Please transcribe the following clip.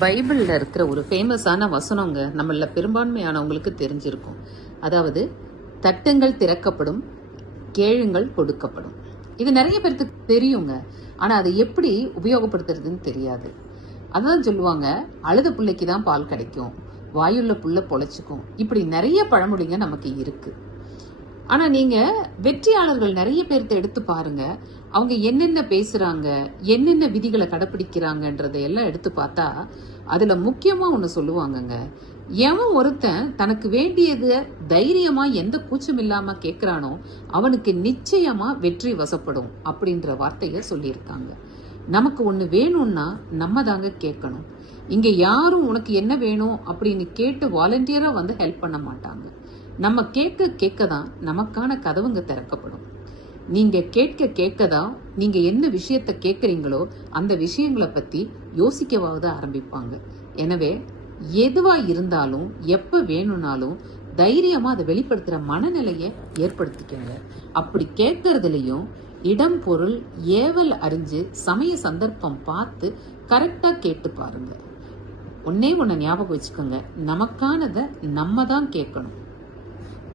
பைபிளில் இருக்கிற ஒரு ஃபேமஸான வசனங்க நம்மள பெரும்பான்மையானவங்களுக்கு தெரிஞ்சிருக்கும். அதாவது, தட்டுங்கள் திறக்கப்படும், கேளுங்கள் கொடுக்கப்படும். இது நிறைய பேருக்கு தெரியுங்க. ஆனால் அதை எப்படி உபயோகப்படுத்துறதுன்னு தெரியாது. அதான் சொல்லுவாங்க, அழுத பிள்ளைக்கு தான் பால் கிடைக்கும், வாயுள்ள புள்ள பொழைச்சிக்கும். இப்படி நிறைய பழமொழிங்க நமக்கு இருக்கு. ஆனா நீங்க வெற்றியாளர்கள் நிறைய பேர்த்த எடுத்து பாருங்க. அவங்க என்னென்ன பேசுறாங்க, என்னென்ன விதிகளை கடைபிடிக்கிறாங்கன்றதை எல்லாம் எடுத்து பார்த்தா அதுல முக்கியமா ஒண்ணு சொல்லுவாங்கங்க. எவன் ஒருத்தன் தனக்கு வேண்டியது தைரியமா எந்த கூச்சம் இல்லாம கேட்கிறானோ அவனுக்கு நிச்சயமா வெற்றி வசப்படும் அப்படின்ற வார்த்தைய சொல்லியிருக்காங்க. நமக்கு ஒண்ணு வேணும்னா நம்ம தாங்க கேட்கணும். இங்க யாரும் உனக்கு என்ன வேணும் அப்படின்னு கேட்டு வாலண்டியரா வந்து ஹெல்ப் பண்ண மாட்டாங்க. நம்ம கேட்க கேட்கதான் நமக்கான கதவுங்க திறக்கப்படும். நீங்க கேட்க கேட்கதான் நீங்க என்ன விஷயத்த கேட்கறீங்களோ அந்த விஷயங்களை பத்தி யோசிக்கவாவது ஆரம்பிப்பாங்க. எனவே எதுவா இருந்தாலும் எப்ப வேணும்னாலும் தைரியமா அதை வெளிப்படுத்துற மனநிலையை ஏற்படுத்திக்கோங்க. அப்படி கேட்கறதுலயும் இடம் பொருள் ஏவல் அறிஞ்சு சமய சந்தர்ப்பம் பார்த்து கரெக்டா கேட்டு பாருங்க. ஒன்னே ஒண்ணு ஞாபகம் வச்சுக்கோங்க, நமக்கானதை நம்ம தான் கேட்கணும்.